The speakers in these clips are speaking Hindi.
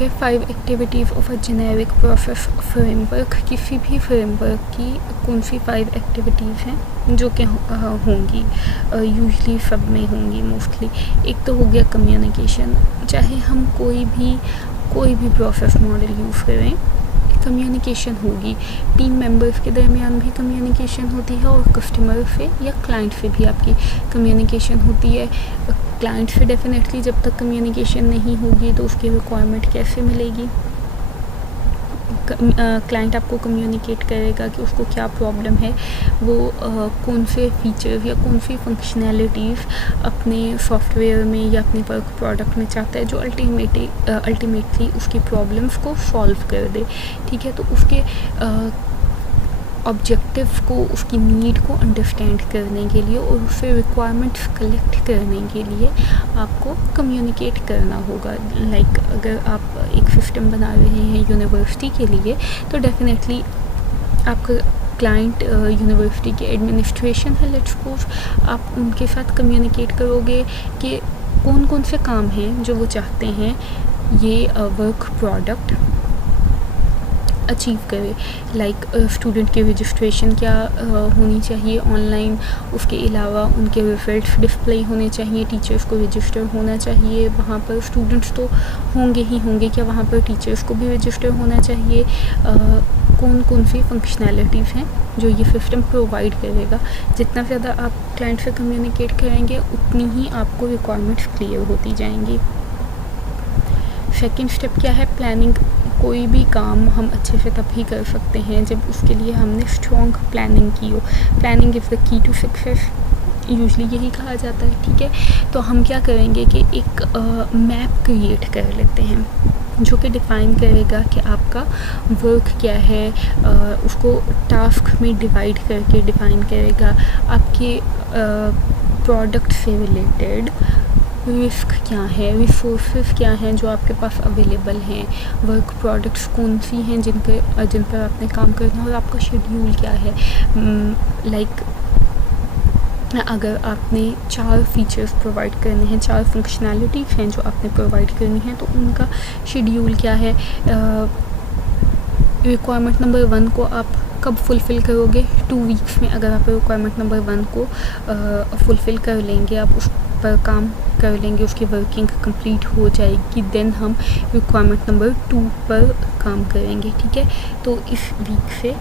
Okay 5 activities of a generic process framework. किसी भी फ्रेमवर्क की कौन सी 5 एक्टिविटीज़ हैं जो कि होंगी, यूजली सब में होंगी मोस्टली। एक तो हो गया कम्युनिकेशन। चाहे हम कोई भी प्रोसेस मॉडल यूज़ करें, कम्युनिकेशन होगी। टीम मेंबर्स के दरमियान भी कम्युनिकेशन होती है और कस्टमर से या क्लाइंट से भी आपकी कम्युनिकेशन होती है। क्लाइंट से डेफिनेटली जब तक कम्युनिकेशन नहीं होगी तो उसकी रिक्वायरमेंट कैसे मिलेगी। क्लाइंट आपको कम्युनिकेट करेगा कि उसको क्या प्रॉब्लम है, वो कौन से फीचर्स या कौन सी फंक्शनैलिटीज़ अपने सॉफ्टवेयर में या अपने वर्क प्रोडक्ट में चाहता है जो अल्टीमेटली उसकी प्रॉब्लम्स को सॉल्व कर दे। ठीक है, तो उसके ऑब्जेक्टिव्स को, उसकी नीड को अंडरस्टैंड करने के लिए और उससे रिक्वायरमेंट्स कलेक्ट करने के लिए आपको कम्युनिकेट करना होगा। लाइक अगर आप एक सिस्टम बना रहे हैं यूनिवर्सिटी के लिए तो डेफिनेटली आपका क्लाइंट यूनिवर्सिटी के एडमिनिस्ट्रेशन है, लेट्स सपोज, आप उनके साथ कम्युनिकेट करोगे कि कौन कौन से काम हैं जो वो चाहते हैं ये वर्क प्रोडक्ट अचीव करे। लाइक स्टूडेंट की रजिस्ट्रेशन क्या होनी चाहिए ऑनलाइन, उसके अलावा उनके रिजल्ट्स डिस्प्ले होने चाहिए, टीचर्स को रजिस्टर होना चाहिए वहाँ पर। स्टूडेंट्स तो होंगे ही होंगे, क्या वहाँ पर टीचर्स को भी रजिस्टर होना चाहिए। कौन कौन सी फंक्शनैलिटीज़ हैं जो ये सिस्टम प्रोवाइड करेगा। जितना ज़्यादा आप क्लाइंट से कम्युनिकेट करेंगे उतनी ही आपको रिक्वायरमेंट्स क्लियर होती जाएंगी। सेकेंड स्टेप क्या है, प्लानिंग। कोई भी काम हम अच्छे से तभी कर सकते हैं जब उसके लिए हमने स्ट्रॉन्ग प्लानिंग की हो। Planning is the key to success, usually यही कहा जाता है। ठीक है, तो हम क्या करेंगे कि एक मैप क्रिएट कर लेते हैं जो कि डिफ़ाइन करेगा कि आपका वर्क क्या है, उसको टास्क में डिवाइड करके डिफ़ाइन करेगा। आपके प्रोडक्ट से रिलेटेड रिस्क क्या है, रिसोर्सेज क्या हैं जो आपके पास अवेलेबल हैं, वर्क प्रोडक्ट्स कौन सी हैं जिन पर आपने काम करना है, और आपका शेड्यूल क्या है। लाइक अगर आपने 4 फीचर्स प्रोवाइड करने हैं, 4 फंक्शनैलिटीज़ हैं जो आपने प्रोवाइड करनी है, तो उनका शेड्यूल क्या है। रिक्वायरमेंट नंबर 1 को आप कब फुलफ़िल करोगे, 2 वीक्स में अगर आप रिक्वायरमेंट नंबर 1 को फुलफ़िल कर लेंगे, आप उस पर काम कर लेंगे, उसकी वर्किंग कंप्लीट हो जाएगी, देन हम रिक्वायरमेंट नंबर 2 पर काम करेंगे। ठीक है, तो इस वीक से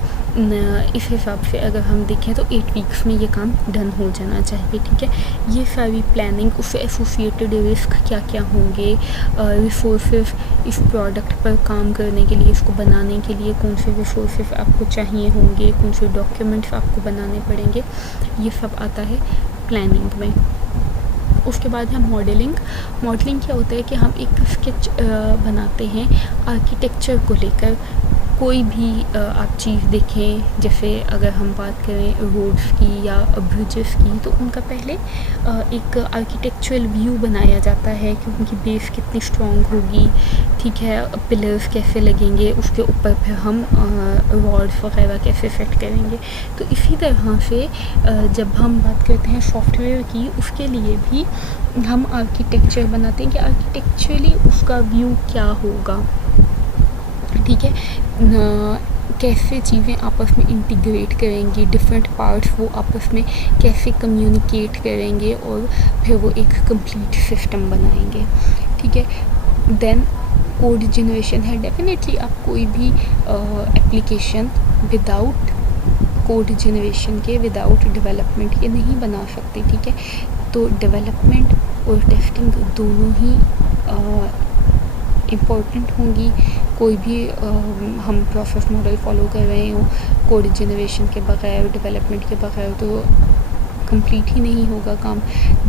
इस हिसाब से अगर हम देखें तो 8 वीक्स में ये काम डन हो जाना चाहिए। ठीक है, ये सारी प्लानिंग, उससे एसोसिएटेड रिस्क क्या क्या होंगे, रिसोर्सेज इस प्रोडक्ट पर काम करने के लिए, इसको बनाने के लिए कौन से रिसोर्सेज आपको चाहिए होंगे, कौन से डॉक्यूमेंट्स आपको बनाने पड़ेंगे, ये सब आता है प्लानिंग में। उसके बाद है मॉडलिंग। मॉडलिंग क्या होता है कि हम एक स्केच बनाते हैं आर्किटेक्चर को लेकर। कोई भी आप चीज़ देखें, जैसे अगर हम बात करें रोड्स की या ब्रिजेस की, तो उनका पहले एक आर्किटेक्चरल व्यू बनाया जाता है कि उनकी बेस कितनी स्ट्रॉन्ग होगी। ठीक है, पिलर्स कैसे लगेंगे, उसके ऊपर फिर हम रॉड्स वगैरह कैसे सेट करेंगे। तो इसी तरह से जब हम बात करते हैं सॉफ्टवेयर की, उसके लिए भी हम आर्किटेक्चर बनाते हैं कि आर्किटेक्चरली उसका व्यू क्या होगा। ठीक है, कैसे चीज़ें आपस में इंटीग्रेट करेंगी, डिफरेंट पार्ट्स वो आपस में कैसे कम्युनिकेट करेंगे और फिर वो एक कंप्लीट सिस्टम बनाएंगे। ठीक है, देन कोड जनरेशन है। डेफिनेटली आप कोई भी एप्लीकेशन विदाउट कोड जनरेशन के, विदाउट डेवलपमेंट के नहीं बना सकते। ठीक है, तो डेवलपमेंट और टेस्टिंग दोनों ही इम्पोर्टेंट होंगी। कोई भी हम प्रोसेस मॉडल फॉलो कर रहे हो कोड जनरेशन के बगैर, डेवलपमेंट के बगैर, तो कंप्लीट ही नहीं होगा काम।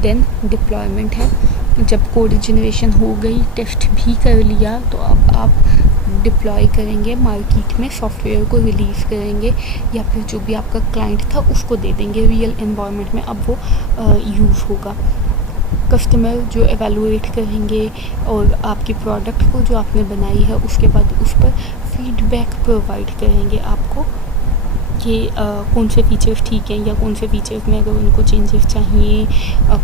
देन डिप्लॉयमेंट है। जब कोड जनरेशन हो गई, टेस्ट भी कर लिया, तो अब आप डिप्लॉय करेंगे मार्केट में, सॉफ्टवेयर को रिलीज़ करेंगे या फिर जो भी आपका क्लाइंट था उसको दे देंगे रियल एनवायरनमेंट में, अब वो यूज़ होगा। कस्टमर जो एवेलुएट करेंगे और आपकी प्रोडक्ट को जो आपने बनाई है उसके बाद उस पर फीडबैक प्रोवाइड करेंगे आपको कि कौन से फीचर्स ठीक हैं या कौन से फीचर्स में अगर उनको चेंजेस चाहिए,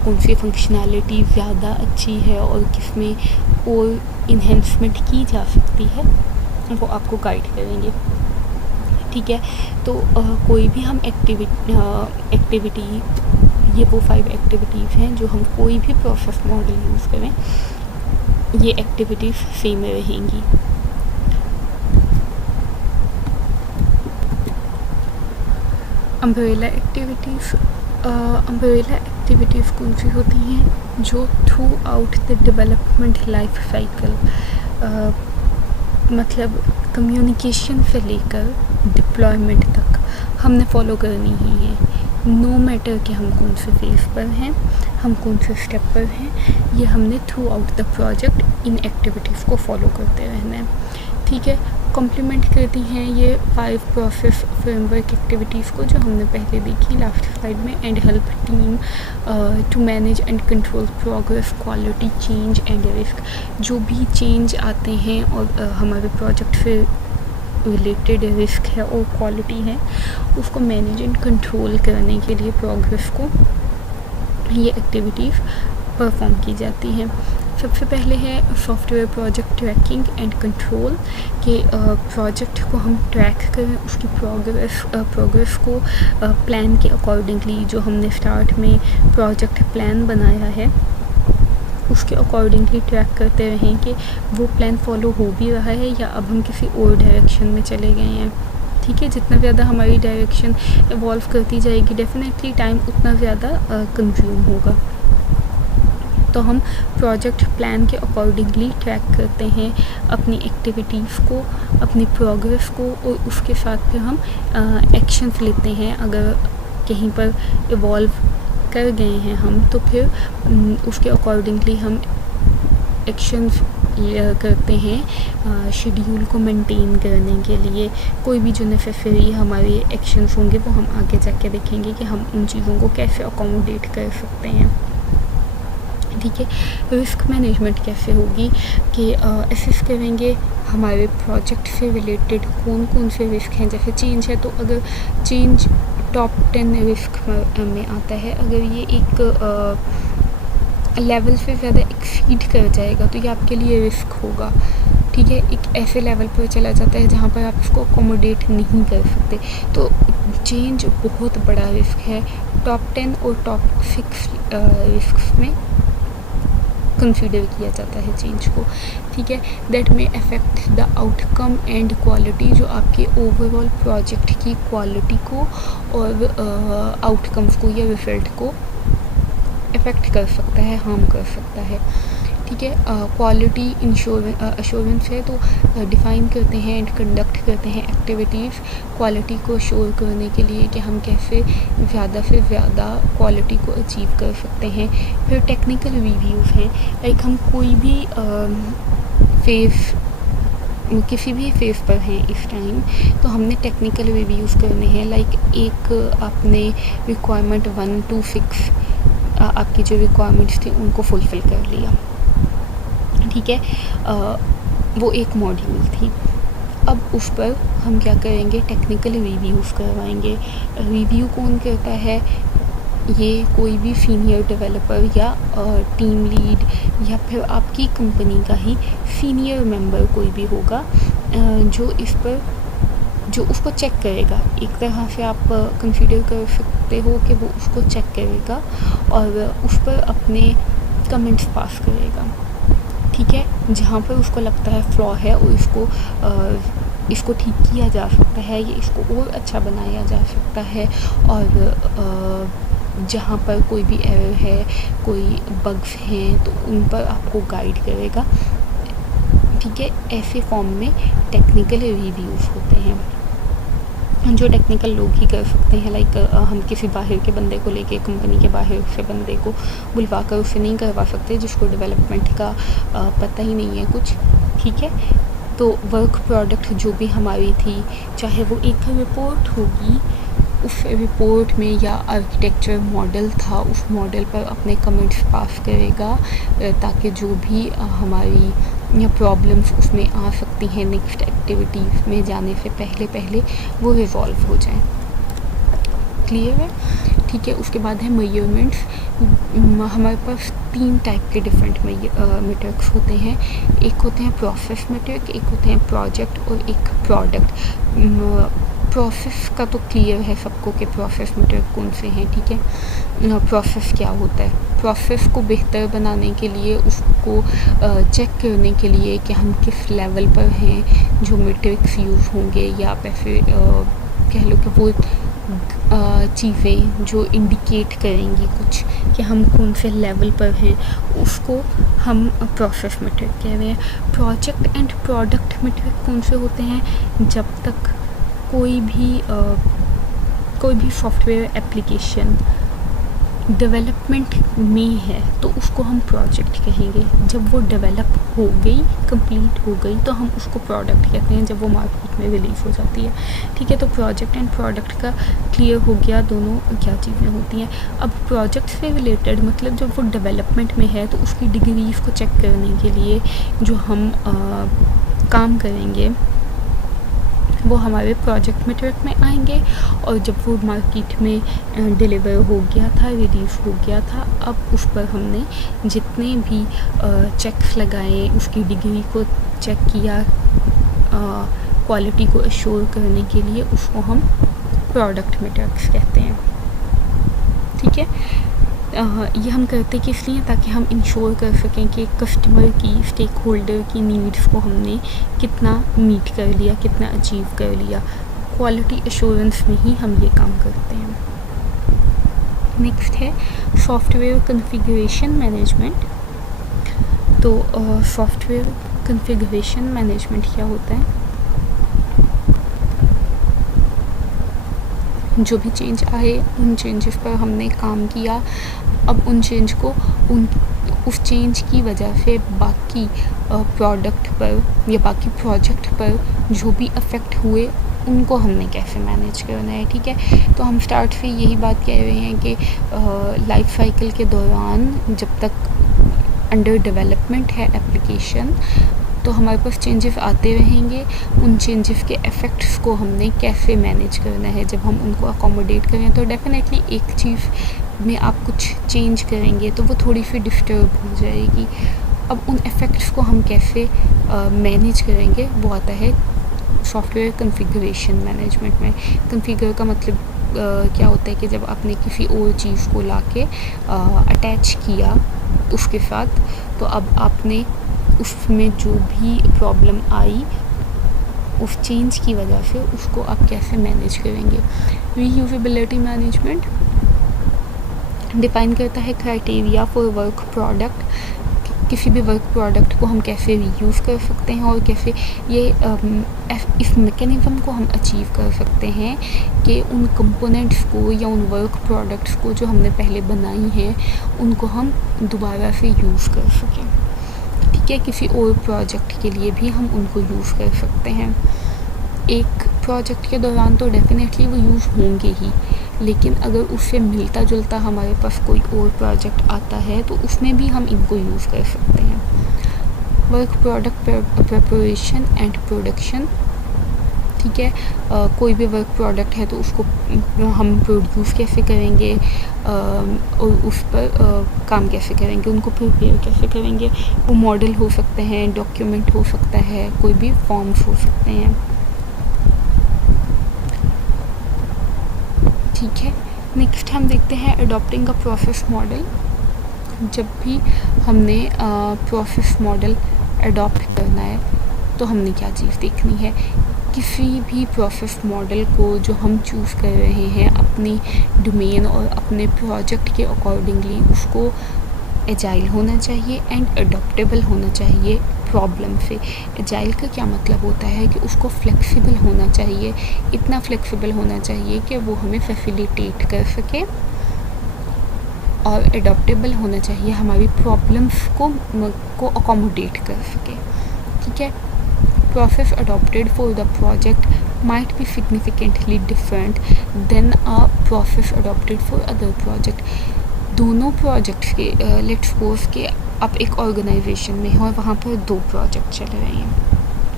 कौन सी फंक्शनैलिटी ज़्यादा अच्छी है और किस में और इन्हेंसमेंट की जा सकती है वो आपको गाइड करेंगे। ठीक है, तो कोई भी हम एक्टिविटी, ये वो 5 एक्टिविटीज़ हैं जो हम कोई भी प्रोसेस मॉडल यूज़ करें, ये एक्टिविटीज़ सेम रहेंगी। अम्ब्रेला एक्टिविटीज़ कौन सी होती हैं? जो through out the development life cycle, मतलब कम्युनिकेशन से लेकर डिप्लॉयमेंट तक हमने फॉलो करनी ही है। नो मैटर कि हम कौन से फेज़ पर हैं, हम कौन से स्टेप पर हैं, ये हमने through out the project in activities को फॉलो करते रहना है। ठीक है, कॉम्प्लीमेंट करती हैं ये 5 प्रोसेस फ्रेमवर्क एक्टिविटीज़ को जो हमने पहले देखी लास्ट स्लाइड में, and help team to manage and control progress, quality, change and risk. जो भी चेंज आते हैं और हमारे प्रोजेक्ट से रिलेटेड रिस्क है और क्वालिटी है, उसको मैनेज एंड कंट्रोल करने के लिए प्रोग्रेस को ये एक्टिविटीज़ परफॉर्म की जाती हैं। सबसे पहले है software project tracking and control, कि प्रोजेक्ट को हम ट्रैक करें, उसकी प्रोग्रेस को प्लान के अकॉर्डिंगली, जो हमने स्टार्ट में प्रोजेक्ट प्लान बनाया है उसके अकॉर्डिंगली ट्रैक करते रहें कि वो प्लान फॉलो हो भी रहा है या अब हम किसी और डायरेक्शन में चले गए हैं। ठीक है, जितना ज़्यादा हमारी डायरेक्शन इवॉल्व करती जाएगी, डेफिनेटली टाइम उतना ज़्यादा कंज्यूम होगा। तो हम प्रोजेक्ट प्लान के अकॉर्डिंगली ट्रैक करते हैं अपनी एक्टिविटीज़ को, अपनी प्रोग्रेस को, और उसके साथ फिर हम एक्शंस लेते हैं। अगर कहीं पर इवॉल्व कर गए हैं हम, तो फिर उसके अकॉर्डिंगली हम एक्शंस करते हैं शेड्यूल को मेंटेन करने के लिए। कोई भी जो नेसेसरी हमारे एक्शंस होंगे वो हम आगे जाके देखेंगे कि हम उन चीज़ों को कैसे अकोमोडेट कर सकते हैं। ठीक है, रिस्क मैनेजमेंट कैसे होगी कि असेस करेंगे हमारे प्रोजेक्ट से रिलेटेड कौन कौन से रिस्क हैं। जैसे चेंज है, तो अगर चेंज टॉप 10 रिस्क में आता है, अगर ये एक लेवल से ज़्यादा एक्सीड कर जाएगा तो ये आपके लिए रिस्क होगा। ठीक है, एक ऐसे लेवल पर चला जाता है जहाँ पर आप उसको अकोमोडेट नहीं कर सकते, तो चेंज बहुत बड़ा रिस्क है। टॉप 10 और टॉप 6 रिस्क में कंसीडर किया जाता है चेंज को। ठीक है, दैट में affect the outcome and quality, जो आपके ओवरऑल प्रोजेक्ट की क्वालिटी को और आउटकम्स को या रिजल्ट को अफेक्ट कर सकता है, हार्म कर सकता है। ठीक है, क्वालिटी अश्योरेंस है, तो डिफ़ाइन करते हैं एंड कंडक्ट करते हैं एक्टिविटीज़ क्वालिटी को अश्योर करने के लिए कि हम कैसे ज़्यादा से ज़्यादा क्वालिटी को अचीव कर सकते हैं। फिर टेक्निकल रिव्यूज़ हैं, लाइक हम कोई भी किसी भी फेज़ पर हैं इस टाइम, तो हमने टेक्निकल रिव्यूज़ करने हैं। लाइक एक आपने रिक्वायरमेंट 1 to 6 आपकी जो रिक्वायरमेंट्स थी उनको फुलफ़िल कर लिया। ठीक है, वो एक मॉड्यूल थी। अब उस पर हम क्या करेंगे, टेक्निकल रिव्यूज़ करवाएंगे। रिव्यू कौन करता है? ये कोई भी सीनियर डेवलपर या टीम लीड या फिर आपकी कंपनी का ही सीनियर मेंबर कोई भी होगा जो उसको चेक करेगा। एक तरह से आप कंसीडर कर सकते हो कि वो उसको चेक करेगा और उस पर अपने कमेंट्स पास करेगा। ठीक है, जहाँ पर उसको लगता है फ्लॉ है और इसको ठीक किया जा सकता है, ये इसको और अच्छा बनाया जा सकता है, और जहाँ पर कोई भी एरर है, कोई बग्स हैं, तो उन पर आपको गाइड करेगा। ठीक है, ऐसे फॉर्म में टेक्निकल रिव्यूज़ होते हैं जो टेक्निकल लोग ही कर सकते हैं। लाइक हम किसी बाहर के बंदे को लेके, कंपनी के बाहर से बंदे को बुलवा कर उससे नहीं करवा सकते जिसको डेवलपमेंट का पता ही नहीं है कुछ। ठीक है, तो वर्क प्रोडक्ट जो भी हमारी थी, चाहे वो एक रिपोर्ट होगी, उस रिपोर्ट में या आर्किटेक्चर मॉडल था, उस मॉडल पर अपने कमेंट्स पास करेगा ताकि जो भी हमारी या प्रॉब्लम्स उसमें आ सकती हैं नेक्स्ट एक्टिविटीज़ में जाने से पहले वो रिजॉल्व हो जाए। क्लियर है? ठीक है, उसके बाद है मेजरमेंट्स। हमारे पास तीन टाइप के डिफरेंट मेट्रिक्स होते हैं। एक होते हैं प्रोसेस मेट्रिक, एक होते हैं प्रोजेक्ट और एक प्रोडक्ट। प्रोसेस का तो क्लियर है सबको कि प्रोसेस मेट्रिक कौन से हैं, ठीक है। प्रोसेस क्या होता है? प्रोसेस को बेहतर बनाने के लिए, उसको चेक करने के लिए कि हम किस लेवल पर हैं, जो मेट्रिक्स यूज़ होंगे, या आप ऐसे कह लो कि वो चीज़ें जो इंडिकेट करेंगी कुछ कि हम कौन से लेवल पर हैं, उसको हम प्रोसेस मेट्रिक कह रहे हैं। प्रोजेक्ट एंड प्रोडक्ट मेट्रिक कौन से होते हैं? जब तक कोई भी सॉफ्टवेयर एप्लीकेशन डेवलपमेंट में है तो उसको हम प्रोजेक्ट कहेंगे। जब वो डेवलप हो गई, कंप्लीट हो गई, तो हम उसको प्रोडक्ट कहते हैं, जब वो मार्केट में रिलीज़ हो जाती है, ठीक है। तो प्रोजेक्ट एंड प्रोडक्ट का क्लियर हो गया दोनों क्या चीज़ें होती हैं। अब प्रोजेक्ट से रिलेटेड मतलब जब वो डेवलपमेंट में है तो उसकी डिग्रीज़ को चेक करने के लिए जो हम काम करेंगे वो हमारे प्रोजेक्ट मेट्रिक में आएंगे। और जब वो मार्केट में डिलीवर हो गया था, रिलीज़ हो गया था, अब उस पर हमने जितने भी चेक्स लगाए, उसकी डिग्री को चेक किया, क्वालिटी को एश्योर करने के लिए, उसको हम प्रोडक्ट मेट्रिक्स कहते हैं, ठीक है। ये हम करते किस लिए? ताकि हम इंश्योर कर सकें कि कस्टमर की, स्टेक होल्डर की नीड्स को हमने कितना मीट कर लिया, कितना अचीव कर लिया। क्वालिटी एश्योरेंस में ही हम ये काम करते हैं। नेक्स्ट है सॉफ्टवेयर कॉन्फ़िगरेशन मैनेजमेंट। तो सॉफ्टवेयर कॉन्फ़िगरेशन मैनेजमेंट क्या होता है? जो भी चेंज आए, उन चेंजेस पर हमने काम किया। अब उन चेंज को उस चेंज की वजह से बाकी प्रोडक्ट पर या बाकी प्रोजेक्ट पर जो भी अफेक्ट हुए, उनको हमने कैसे मैनेज करना है, ठीक है। तो हम स्टार्ट से यही बात कह रहे हैं कि लाइफ साइकिल के दौरान जब तक अंडर डेवलपमेंट है एप्लीकेशन, तो हमारे पास चेंजेस आते रहेंगे। उन चेंजेस के इफ़ेक्ट्स को हमने कैसे मैनेज करना है। जब हम उनको अकोमोडेट करें तो डेफिनेटली एक चीज़ में आप कुछ चेंज करेंगे तो वो थोड़ी सी डिस्टर्ब हो जाएगी। अब उन इफ़ेक्ट्स को हम कैसे मैनेज करेंगे, वो आता है सॉफ्टवेयर कॉन्फ़िगरेशन मैनेजमेंट में। कॉन्फ़िगर का मतलब क्या होता है कि जब आपने किसी और चीज़ को लाके अटैच किया उसके साथ, तो अब आपने उसमें जो भी प्रॉब्लम आई उस चेंज की वजह से, उसको आप कैसे मैनेज करेंगे। रीयूजेबिलिटी मैनेजमेंट डिफाइन करता है क्राइटेरिया फॉर वर्क प्रोडक्ट। किसी भी वर्क प्रोडक्ट को हम कैसे रीयूज़ कर सकते हैं और कैसे ये इस मैकेनिज़्म को हम अचीव कर सकते हैं कि उन कंपोनेंट्स को या उन वर्क प्रोडक्ट्स को जो हमने पहले बनाई हैं, उनको हम दोबारा से यूज़ कर सकें, ठीक है। किसी और प्रोजेक्ट के लिए भी हम उनको यूज़ कर सकते हैं। एक प्रोजेक्ट के दौरान तो डेफिनेटली वो यूज़ होंगे ही, लेकिन अगर उससे मिलता जुलता हमारे पास कोई और प्रोजेक्ट आता है तो उसमें भी हम इनको यूज़ कर सकते हैं। Work product preparation and production, ठीक है। कोई भी वर्क प्रोडक्ट है तो उसको हम प्रोड्यूस कैसे करेंगे और उस पर काम कैसे करेंगे, उनको प्रिपेयर कैसे करेंगे। वो मॉडल हो सकते हैं, डॉक्यूमेंट हो सकता है, कोई भी फॉर्म्स हो सकते हैं, ठीक है। नेक्स्ट हम देखते हैं अडॉप्टिंग अ प्रोसेस मॉडल। जब भी हमने प्रोसेस मॉडल अडॉप्ट करना है तो हमने क्या चीज़ देखनी है। किसी भी प्रोसेस मॉडल को जो हम चूज़ कर रहे हैं अपनी डोमेन और अपने प्रोजेक्ट के अकॉर्डिंगली, उसको एजाइल होना चाहिए एंड अडॉप्टेबल होना चाहिए प्रॉब्लम से। एजाइल का क्या मतलब होता है कि उसको फ्लेक्सिबल होना चाहिए, इतना फ्लेक्सिबल होना चाहिए कि वो हमें फैसिलिटेट कर सके, और अडॉप्टेबल होना चाहिए, हमारी प्रॉब्लम्स को अकोमोडेट कर सके, ठीक है। Process adopted for the project might be significantly different than a process adopted for other project. दोनों प्रोजेक्ट्स के लेट्स सपोज के आप एक ऑर्गेनाइजेशन में हैं और वहाँ पर दो प्रोजेक्ट चल रहे हैं,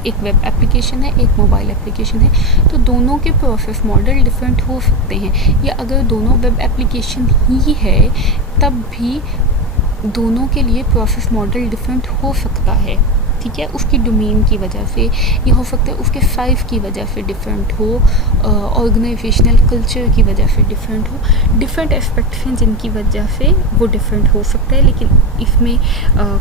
एक वेब एप्लीकेशन है, एक मोबाइल एप्लीकेशन है, तो दोनों के प्रोसेस मॉडल डिफरेंट हो सकते हैं। या अगर दोनों वेब एप्लीकेशन ही है तब भी दोनों के लिए प्रोसेस मॉडल डिफरेंट हो सकता है, ठीक है, उसकी डोमेन की वजह से, ये हो सकता है उसके साइज़ की वजह से डिफरेंट हो, ऑर्गेनाइजेशनल कल्चर की वजह से डिफरेंट हो, डिफरेंट एस्पेक्ट्स हैं जिनकी वजह से वो डिफरेंट हो सकता है। लेकिन इसमें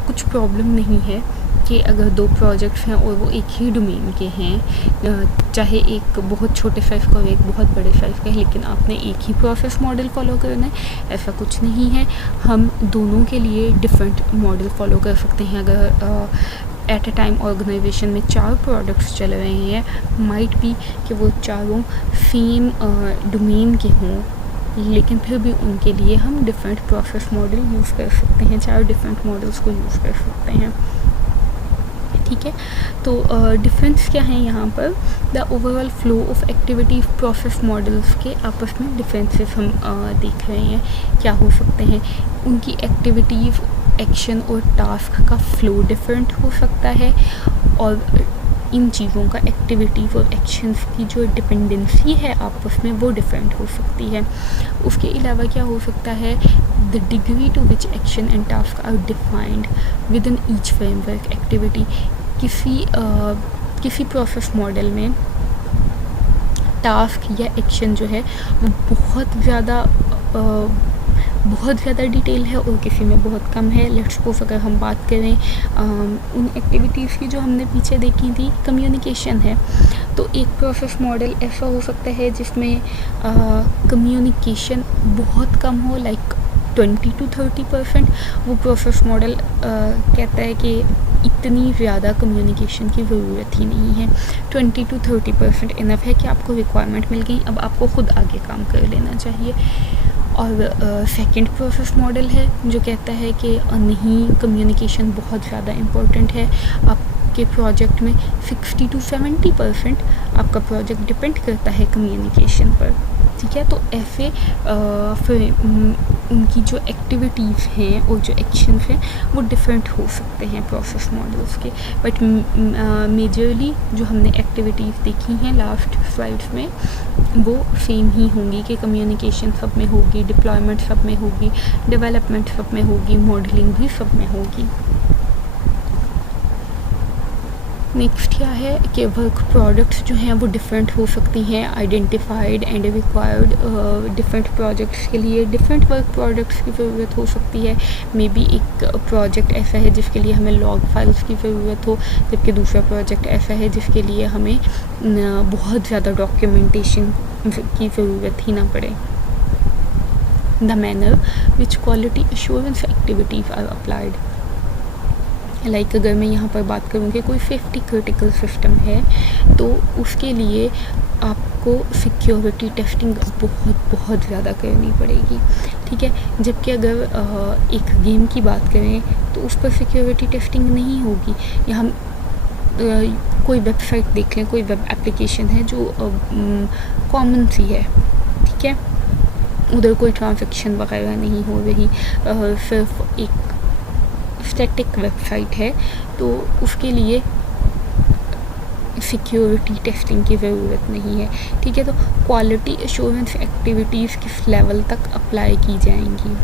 कुछ प्रॉब्लम नहीं है कि अगर दो प्रोजेक्ट्स हैं और वो एक ही डोमेन के हैं, चाहे एक बहुत छोटे साइज़ का और एक बहुत बड़े साइज़ का है, लेकिन आपने एक ही प्रोसेस मॉडल फॉलो करना है, ऐसा कुछ नहीं है। हम दोनों के लिए डिफरेंट मॉडल फॉलो कर सकते हैं। अगर एट अ टाइम ऑर्गेनाइजेशन में 4 प्रोडक्ट्स चल रहे हैं, माइट बी कि वो चारों सेम डोमेन के हों, लेकिन फिर भी उनके लिए हम डिफरेंट प्रोसेस मॉडल यूज़ कर सकते हैं, 4 डिफरेंट मॉडल्स को यूज़ कर सकते हैं, ठीक है। तो डिफरेंस क्या है यहाँ पर, the overall flow of activity process models के आपस में डिफरेंसेस हम देख रहे हैं, क्या हो सकते हैं। उनकी एक्टिविटीज़, एक्शन और टास्क का फ्लो डिफरेंट हो सकता है, और इन चीज़ों का एक्टिविटीज़ और एक्शंस की जो डिपेंडेंसी है आपस में वो डिफरेंट हो सकती है। उसके अलावा क्या हो सकता है, the degree to which action and task are defined within each framework activity. किसी प्रोसेस मॉडल में टास्क या एक्शन जो है वो बहुत ज़्यादा डिटेल है और किसी में बहुत कम है। लेट्स सपोज अगर हम बात करें उन एक्टिविटीज़ की जो हमने पीछे देखी थी, कम्युनिकेशन है, तो एक प्रोसेस मॉडल ऐसा हो सकता है जिसमें कम्युनिकेशन बहुत कम हो, लाइक 20 to 30%। वो प्रोसेस मॉडल कहता है कि इतनी ज़्यादा कम्युनिकेशन की ज़रूरत ही नहीं है, 20 to 30% इनफ है कि आपको रिक्वायरमेंट मिल गई, अब आपको ख़ुद आगे काम कर लेना चाहिए। और सेकंड प्रोसेस मॉडल है जो कहता है कि नहीं, कम्युनिकेशन बहुत ज़्यादा इम्पोर्टेंट है, आपके प्रोजेक्ट में 60 to 70% आपका प्रोजेक्ट डिपेंड करता है कम्युनिकेशन पर, ठीक है। तो ऐसे फिर उनकी जो एक्टिविटीज़ हैं और जो एक्शंस हैं वो डिफरेंट हो सकते हैं प्रोसेस मॉडल्स के, बट मेजरली जो हमने एक्टिविटीज़ देखी हैं लास्ट स्लाइड्स में वो सेम ही होंगी कि कम्युनिकेशन सब में होगी, डिप्लॉयमेंट सब में होगी, डेवलपमेंट सब में होगी, मॉडलिंग भी सब में होगी। नेक्स्ट क्या है कि वर्क प्रोडक्ट्स जो हैं वो डिफरेंट हो सकती हैं, identified and required. Different projects के लिए डिफरेंट वर्क प्रोडक्ट्स की ज़रूरत हो सकती है। मे बी एक प्रोजेक्ट ऐसा है जिसके लिए हमें लॉग फाइल्स की ज़रूरत हो, जबकि दूसरा प्रोजेक्ट ऐसा है जिसके लिए हमें बहुत ज़्यादा डॉक्यूमेंटेशन की ज़रूरत ही ना पड़े। The manner which quality assurance activities are applied, like अगर मैं यहाँ पर बात करूँ कि कोई सेफ्टी क्रिटिकल सिस्टम है तो उसके लिए आपको सिक्योरिटी टेस्टिंग बहुत ज़्यादा करनी पड़ेगी, ठीक है। जबकि अगर एक गेम की बात करें तो उस पर सिक्योरिटी टेस्टिंग नहीं होगी। या हम कोई वेबसाइट देख लें, कोई वेब एप्लीकेशन है जो कॉमन सी है, ठीक है, उधर कोई ट्रांजैक्शन वगैरह नहीं हो रही, सिर्फ एक स्टैटिक वेबसाइट है, तो उसके लिए सिक्योरिटी टेस्टिंग की ज़रूरत नहीं है, ठीक है। तो क्वालिटी एश्योरेंस एक्टिविटीज़ किस लेवल तक अप्लाई की जाएंगी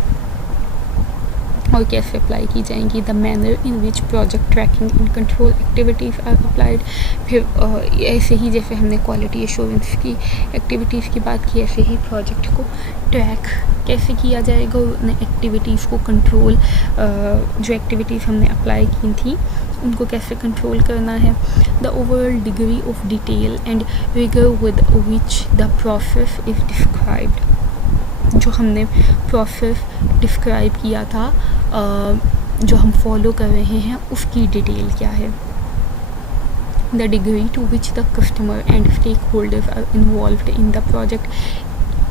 और कैसे अप्लाई की जाएंगी। The manner in which project tracking and control activities are applied. फिर ऐसे ही जैसे हमने क्वालिटी एश्योरेंस की एक्टिविटीज़ की बात की, ऐसे ही प्रोजेक्ट को ट्रैक कैसे किया जाएगा और उन एक्टिविटीज़ को कंट्रोल, जो एक्टिविटीज़ हमने अप्लाई की थी उनको कैसे कंट्रोल करना है। The overall degree of detail and rigour with which the process is described. जो हमने प्रोसेस डिस्क्राइब किया था, जो हम फॉलो कर रहे हैं उसकी डिटेल क्या है। The degree to which the customer and stakeholders are involved in the project.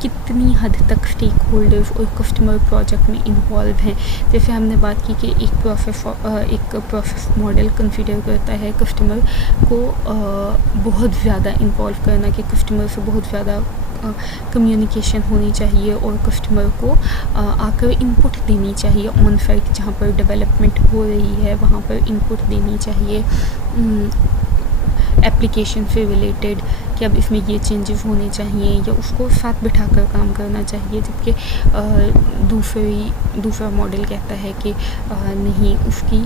कितनी हद तक स्टेक होल्डर्स और कस्टमर प्रोजेक्ट में इन्वॉल्व हैं। जैसे हमने बात की कि एक प्रोसेस मॉडल कंसिडर करता है कस्टमर को बहुत ज़्यादा इन्वॉल्व करना, कि कस्टमर से बहुत ज़्यादा कम्युनिकेशन होनी चाहिए और कस्टमर को आकर इनपुट देनी चाहिए। ऑन साइट जहाँ पर डेवलपमेंट हो रही है वहाँ पर इनपुट देनी चाहिए। एप्लीकेशन से रिलेटेड कि अब इसमें ये चेंजेस होने चाहिए या उसको साथ बिठाकर काम करना चाहिए, जबकि दूसरा मॉडल कहता है कि नहीं, उसकी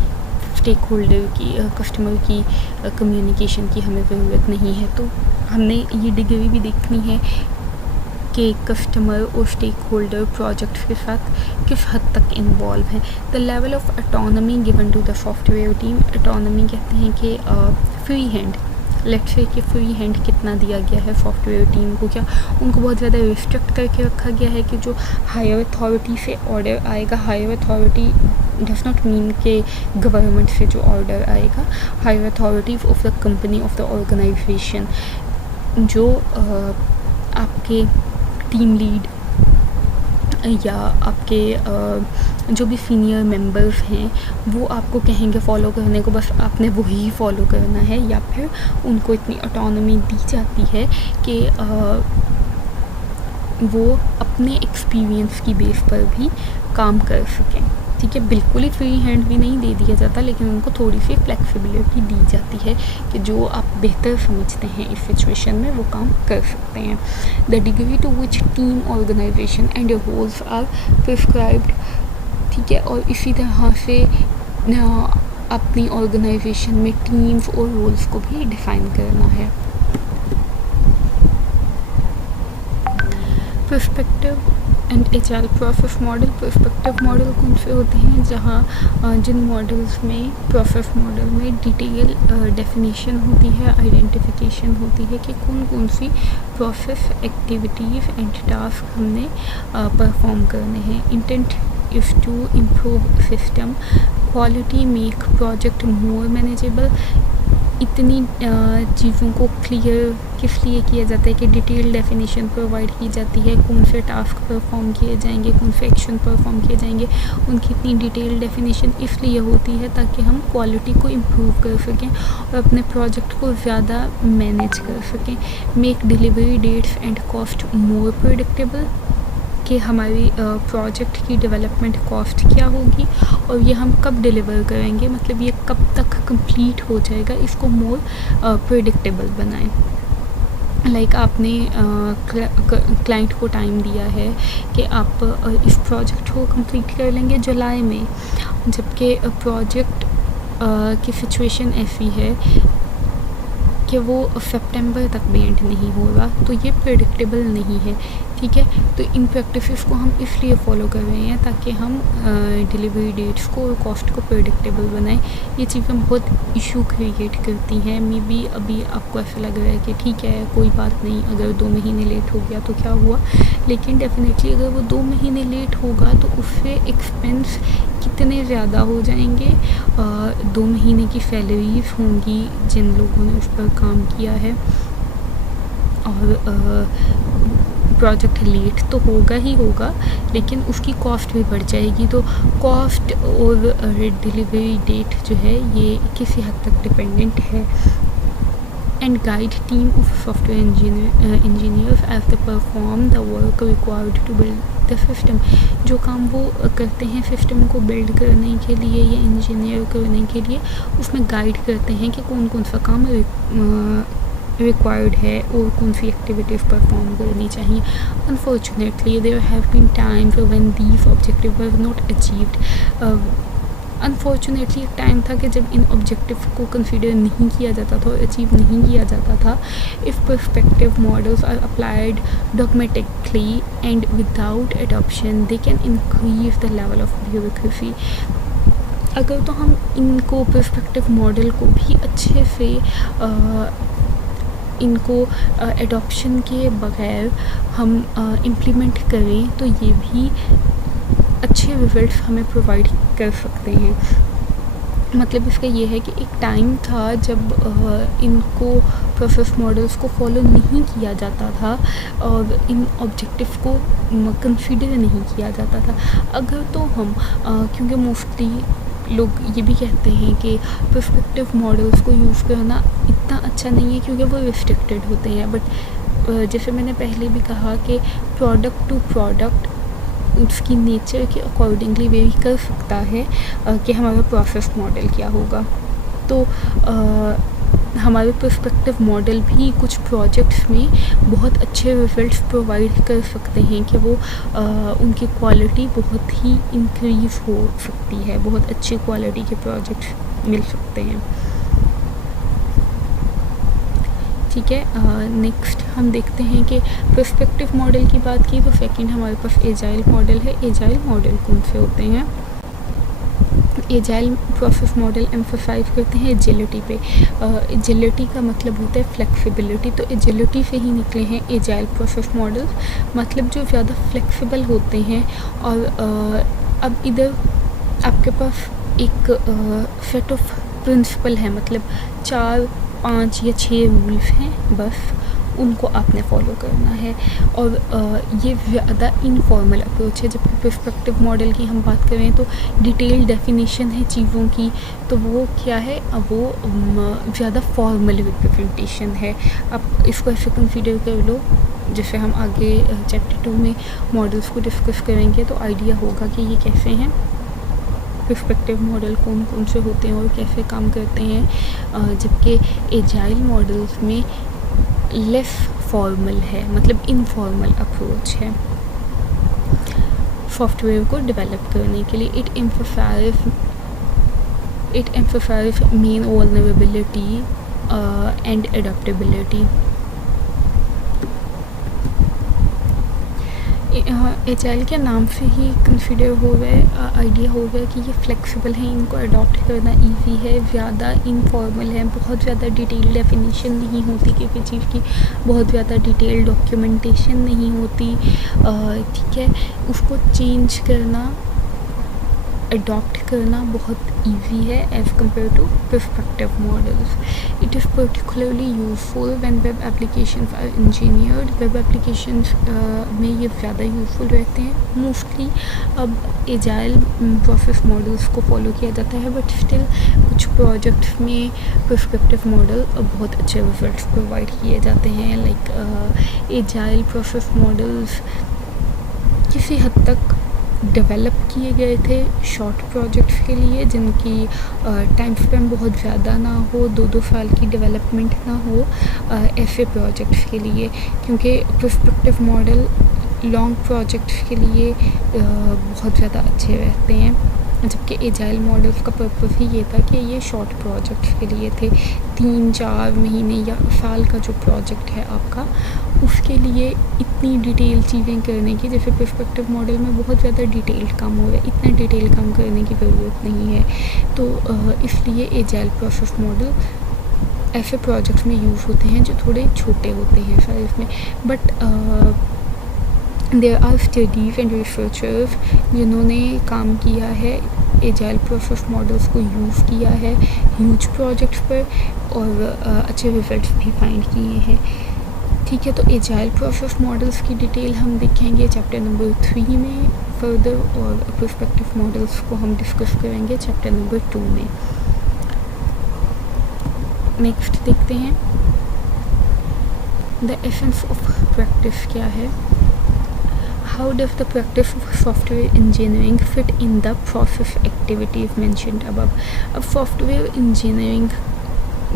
स्टेक होल्डर की कस्टमर की कम्युनिकेशन की हमें ज़रूरत नहीं है। तो हमने ये डिग्री भी देखनी है कि कस्टमर और स्टेक होल्डर प्रोजेक्ट के साथ किस हद तक इन्वॉल्व हैं। The level of autonomy given to the software team, autonomy कहते हैं कि फ्री हैंड, लेट्स से कि फ्री हैंड कितना दिया गया है सॉफ्टवेयर टीम को, क्या उनको बहुत ज़्यादा रिस्ट्रिक्ट करके रखा गया है कि जो हायर अथॉरिटी से ऑर्डर आएगा, higher authority does not mean कि गवर्नमेंट से जो ऑर्डर आएगा, higher authority of the company of the organization, जो आपके टीम लीड या आपके जो भी सीनियर मेंबर्स हैं वो आपको कहेंगे फॉलो करने को, बस आपने वही फॉलो करना है, या फिर उनको इतनी ऑटोनॉमी दी जाती है कि वो अपने एक्सपीरियंस की बेस पर भी काम कर सकें। ठीक है, बिल्कुल ही फ्री हैंड भी नहीं दे दिया जाता, लेकिन उनको थोड़ी सी फ्लेक्सिबिलिटी दी जाती है कि जो आप बेहतर समझते हैं इस सिचुएशन में वो काम कर सकते हैं। The degree to which team organization and roles are prescribed, ठीक है, और इसी तरह से अपनी ऑर्गेनाइजेशन में टीम्स और रोल्स को भी डिफाइन करना है। Perspective and HR process model, perspective model कौन से होते हैं, जहाँ जिन मॉडल्स में प्रोसेस मॉडल में डिटेल डेफिनेशन होती है, आइडेंटिफिकेशन होती है कि कौन कौन सी प्रोसेस एक्टिविटीज़ एंड टास्क हमने परफॉर्म करने हैं। Intent is to improve system quality, make project more manageable. इतनी चीज़ों को क्लियर किस लिए किया जाता है कि डिटेल डेफिनेशन प्रोवाइड की जाती है, कौन से टास्क परफॉर्म किए जाएंगे, कौन से एक्शन परफॉर्म किए जाएंगे, उनकी इतनी डिटेल डेफिनेशन इसलिए होती है ताकि हम क्वालिटी को इम्प्रूव कर सकें और अपने प्रोजेक्ट को ज़्यादा मैनेज कर सकें। Make delivery dates and cost more predictable, कि हमारी प्रोजेक्ट की डेवलपमेंट कॉस्ट क्या होगी और ये हम कब डिलीवर करेंगे, मतलब ये कब तक कंप्लीट हो जाएगा, इसको मोर प्रेडिक्टेबल बनाएं। लाइक आपने क्लाइंट को टाइम दिया है कि आप इस प्रोजेक्ट को कंप्लीट कर लेंगे जुलाई में, जबकि प्रोजेक्ट की सिचुएशन ऐसी है कि वो सितंबर तक भी एंड नहीं होगा, तो ये प्रेडिक्टेबल नहीं है। ठीक है, तो इन प्रैक्टिसेस को हम इसलिए फॉलो कर रहे हैं ताकि हम डिलीवरी डेट्स को और कॉस्ट को प्रेडिक्टेबल बनाएं। ये चीज़ें बहुत इशू क्रिएट करती हैं। मे बी अभी आपको ऐसा लग रहा है कि ठीक है कोई बात नहीं, अगर 2 महीने लेट हो गया तो क्या हुआ, लेकिन डेफिनेटली अगर वो 2 महीने लेट होगा तो उससे एक्सपेंस कितने ज़्यादा हो जाएंगे। 2 महीने की सैलरीज होंगी जिन लोगों ने उस पर काम किया है, और प्रोजेक्ट लेट तो होगा ही होगा, लेकिन उसकी कॉस्ट भी बढ़ जाएगी। तो कॉस्ट और डिलीवरी डेट जो है ये किसी हद तक डिपेंडेंट है। And guide team of software engineers as the perform the work required to build the system, जो काम वो करते हैं सिस्टम को बिल्ड करने के लिए या इंजीनियर करने के लिए, उसमें गाइड करते हैं कि कौन कौन सा काम रिक्वायर्ड है और कौन सी एक्टिविटीज़ परफॉर्म करनी चाहिए। Unfortunately there have been times when these objective were not achieved. Unfortunately एक टाइम था कि जब इन ऑब्जेक्टिव को कंसीडर नहीं किया जाता था और अचीव नहीं किया जाता था। If perspective models are applied dogmatically and without adoption they can increase the level of bureaucracy. अगर तो हम इनको पर्सपेक्टिव मॉडल को भी अच्छे से इनको एडॉप्शन के बगैर हम इम्प्लीमेंट करें तो ये भी अच्छे रिजल्ट्स हमें प्रोवाइड कर सकते हैं। मतलब इसका ये है कि एक टाइम था जब इनको प्रोसेस मॉडल्स को फॉलो नहीं किया जाता था और इन ऑब्जेक्टिव को कंसीडर नहीं किया जाता था। अगर तो हम क्योंकि मोस्टली लोग ये भी कहते हैं कि पर्सपेक्टिव मॉडल्स को यूज़ करना इतना अच्छा नहीं है क्योंकि वो रिस्ट्रिक्टेड होते हैं, बट जैसे मैंने पहले भी कहा कि प्रोडक्ट टू प्रोडक्ट उसकी नेचर के अकॉर्डिंगली वेरी कर सकता है कि हमारा प्रोसेस मॉडल क्या होगा। तो हमारे पर्सपेक्टिव मॉडल भी कुछ प्रोजेक्ट्स में बहुत अच्छे रिजल्ट्स प्रोवाइड कर सकते हैं कि वो उनकी क्वालिटी बहुत ही इंक्रीज़ हो सकती है, बहुत अच्छी क्वालिटी के प्रोजेक्ट्स मिल सकते हैं। ठीक है, नेक्स्ट हम देखते हैं कि पर्सपेक्टिव मॉडल की बात की तो सेकंड हमारे पास एजाइल मॉडल है। एजाइल मॉडल कौन से होते हैं? एजाइल प्रोसेस मॉडल एम्फसाइज करते हैं एजिलिटी पे। एजिलिटी का मतलब होता है फ्लेक्सिबिलिटी, तो एजिलिटी से ही निकले हैं एजाइल प्रोसेस मॉडल्स, मतलब जो ज़्यादा फ्लेक्सिबल होते हैं। और अब इधर आपके पास एक सेट ऑफ प्रिंसिपल है, मतलब 4, 5 या 6 रूल्स हैं, बस उनको आपने फॉलो करना है। और ये ज़्यादा इनफॉर्मल अप्रोच है। जबकि पर्सपेक्टिव मॉडल की हम बात करें तो डिटेल डेफिनेशन है चीज़ों की, तो वो क्या है, वो ज़्यादा फॉर्मल रिप्रेजेंटेशन है। आप इसको ऐसे कंसीडर कर लो, जैसे हम आगे चैप्टर 2 में मॉडल्स को डिस्कस करेंगे तो आइडिया होगा कि ये कैसे हैं, पर्सपेक्टिव मॉडल कौन कौन से होते हैं और कैसे काम करते हैं। जबकि एजाइल मॉडल्स में लेस फॉर्मल है, मतलब इनफॉर्मल अप्रोच है सॉफ्टवेयर को डेवलप करने के लिए। It emphasize manoeuvrability and adaptability. Agile के नाम से ही कंसीडर हो गए, आइडिया हो गया कि ये फ्लेक्सिबल है, इनको अडॉप्ट करना इजी है, ज़्यादा इनफॉर्मल है, बहुत ज़्यादा डिटेल डेफिनेशन नहीं होती किसी चीज़ की, बहुत ज़्यादा डिटेल डॉक्यूमेंटेशन नहीं होती। ठीक है, उसको चेंज करना, अडॉप्ट करना बहुत इजी है as compare to perspective models. It is particularly useful when web applications are engineered. Web applications में ये ज़्यादा यूजफुल रहते हैं मोस्टली। अब एजाइल प्रोसेस मॉडल्स को फॉलो किया जाता है, बट स्टिल कुछ प्रोजेक्ट्स में पर्सपेक्टिव मॉडल बहुत अच्छे रिजल्ट्स प्रोवाइड किए जाते हैं। लाइक एजाइल प्रोसेस मॉडल्स किसी हद तक डेवलप किए गए थे शॉर्ट प्रोजेक्ट्स के लिए, जिनकी टाइम स्पेन बहुत ज़्यादा ना हो, 2-2 साल की डेवलपमेंट ना हो, ऐसे प्रोजेक्ट्स के लिए। क्योंकि पर्सपेक्टिव मॉडल लॉन्ग प्रोजेक्ट्स के लिए बहुत ज़्यादा अच्छे रहते हैं, जबकि एजाइल मॉडल्स का पर्पस ही ये था कि ये शॉर्ट प्रोजेक्ट्स के लिए थे। 3-4 महीने या साल का जो प्रोजेक्ट है आपका, उसके लिए इतनी डिटेल चीज़ें करने की, जैसे पर्सपेक्टिव मॉडल में बहुत ज़्यादा डिटेल्ड काम हो रहा है, इतना डिटेल काम करने की ज़रूरत नहीं है। तो इसलिए एजाइल प्रोसेस मॉडल ऐसे प्रोजेक्ट्स में यूज़ होते हैं जो थोड़े छोटे होते हैं साइज़ में। But there are studies and researchers जिन्होंने काम किया है, एजाइल प्रोसेस मॉडल्स को यूज़ किया है ह्यूज प्रोजेक्ट्स पर और अच्छे रिजल्ट्स भी फाइंड किए हैं। ठीक है, तो एजाइल प्रोसेस मॉडल्स की डिटेल हम देखेंगे चैप्टर नंबर 3 में फर्दर, और पर्सपेक्टिव मॉडल्स को हम डिस्कस करेंगे चैप्टर नंबर 2 में। नेक्स्ट देखते हैं द एसेंस ऑफ प्रैक्टिस क्या है। How does the practice of software engineering fit in the process activities mentioned above? अब सॉफ्टवेयर इंजीनियरिंग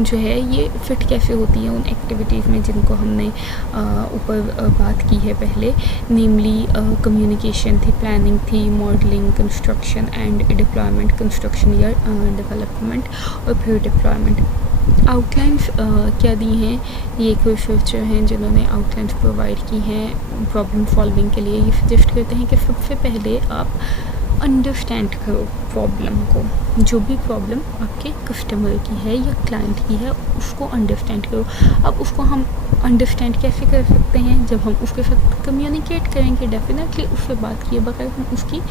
जो है ये फिट कैसे होती है उन एक्टिविटीज़ में जिनको हमने ऊपर बात की है पहले, नेमली कम्युनिकेशन थी, प्लानिंग थी, modelling, construction and deployment, construction या डेवलपमेंट और फिर डिप्लॉयमेंट। आउटलाइंस क्या दी हैं, ये एक रिसर्चर हैं जिन्होंने आउटलाइंस प्रोवाइड की हैं प्रॉब्लम सॉल्विंग के लिए। ये सजेस्ट करते हैं कि सबसे पहले आप अंडरस्टैंड करो प्रॉब्लम को, जो भी प्रॉब्लम आपके कस्टमर की है या क्लाइंट की है उसको अंडरस्टैंड करो। अब उसको हम अंडरस्टैंड कैसे कर सकते हैं, जब हम उसके साथ कम्युनिकेट करेंगे, डेफिनेटली उससे बात किए बगैर हम उसकी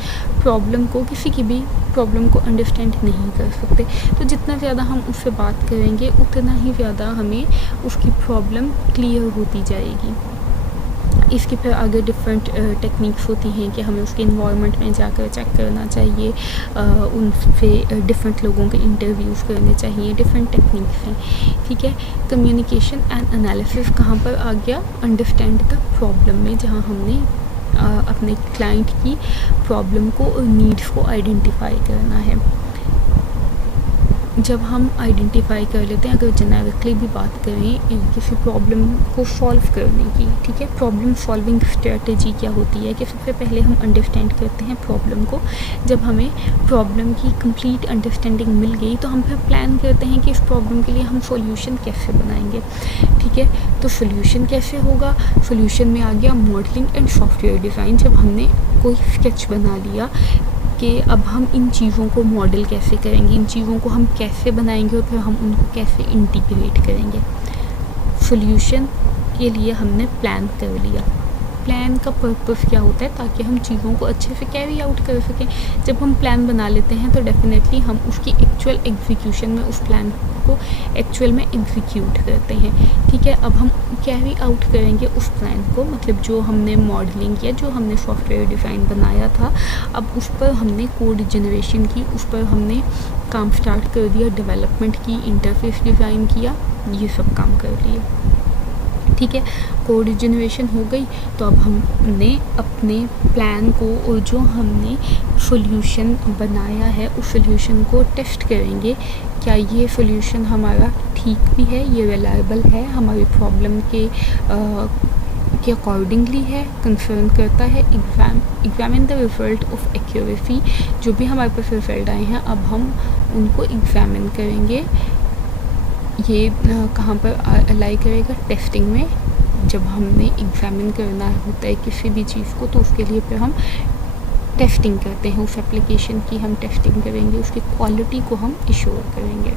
प्रॉब्लम को, किसी की भी प्रॉब्लम को अंडरस्टैंड नहीं कर सकते। तो जितना ज़्यादा हम उससे बात करेंगे उतना ही ज़्यादा हमें उसकी प्रॉब्लम क्लियर होती जाएगी। इसके फिर आगे डिफरेंट टेक्निक्स होती हैं कि हमें उसके इन्वायरमेंट में जाकर चेक करना चाहिए, उनसे डिफरेंट लोगों के इंटरव्यूज़ करने चाहिए, डिफरेंट टेक्निक्स हैं। ठीक है, कम्युनिकेशन एंड एनालिसिस कहाँ पर आ गया, अंडरस्टैंड द प्रॉब्लम में, जहाँ हमने अपने क्लाइंट की प्रॉब्लम को और नीड्स को आइडेंटिफाई करना है। जब हम आइडेंटिफाई कर लेते हैं, अगर जेनेरिकली भी बात करें किसी प्रॉब्लम को सॉल्व करने की, ठीक है, प्रॉब्लम सॉल्विंग स्ट्रेटजी क्या होती है कि सबसे पहले हम अंडरस्टैंड करते हैं प्रॉब्लम को। जब हमें प्रॉब्लम की कंप्लीट अंडरस्टैंडिंग मिल गई तो हम फिर प्लान करते हैं कि इस प्रॉब्लम के लिए हम सॉल्यूशन कैसे बनाएंगे, ठीक है। तो सॉल्यूशन कैसे होगा, सॉल्यूशन में आ गया मॉडलिंग एंड सॉफ्टवेयर डिज़ाइन। जब हमने कोई स्केच बना लिया कि अब हम इन चीज़ों को मॉडल कैसे करेंगे, इन चीज़ों को हम कैसे बनाएंगे और फिर हम उनको कैसे इंटीग्रेट करेंगे। सॉल्यूशन के लिए हमने प्लान कर लिया। प्लान का पर्पस क्या होता है, ताकि हम चीज़ों को अच्छे से कैरी आउट कर सकें। जब हम प्लान बना लेते हैं तो डेफिनेटली हम उसकी एक्चुअल एग्जीक्यूशन में उस प्लान को एक्चुअल में एग्जीक्यूट करते हैं, ठीक है। अब हम कैरी आउट करेंगे उस प्लान को, मतलब जो हमने मॉडलिंग किया, जो हमने सॉफ्टवेयर डिज़ाइन बनाया था, अब उस पर हमने कोड जनरेशन की, उस पर हमने काम स्टार्ट कर दिया, डेवलपमेंट की, इंटरफेस डिज़ाइन किया, ये सब काम कर लिए, ठीक है। कोड जनरेशन हो गई तो अब हमने अपने प्लान को और जो हमने सॉल्यूशन बनाया है उस सॉल्यूशन को टेस्ट करेंगे, क्या ये सॉल्यूशन हमारा ठीक भी है, ये रिलायबल है, हमारी प्रॉब्लम के अकॉर्डिंगली है, कंसर्न करता है। Examine the result of accuracy, जो भी हमारे पास रिजल्ट आए हैं अब हम उनको एग्जामिन करेंगे। ये कहाँ पर अलाई करेगा, टेस्टिंग में। जब हमने एग्जामिन करना होता है किसी भी चीज़ को तो उसके लिए फिर हम टेस्टिंग करते हैं, उस एप्लीकेशन की हम टेस्टिंग करेंगे, उसकी क्वालिटी को हम इंश्योर करेंगे,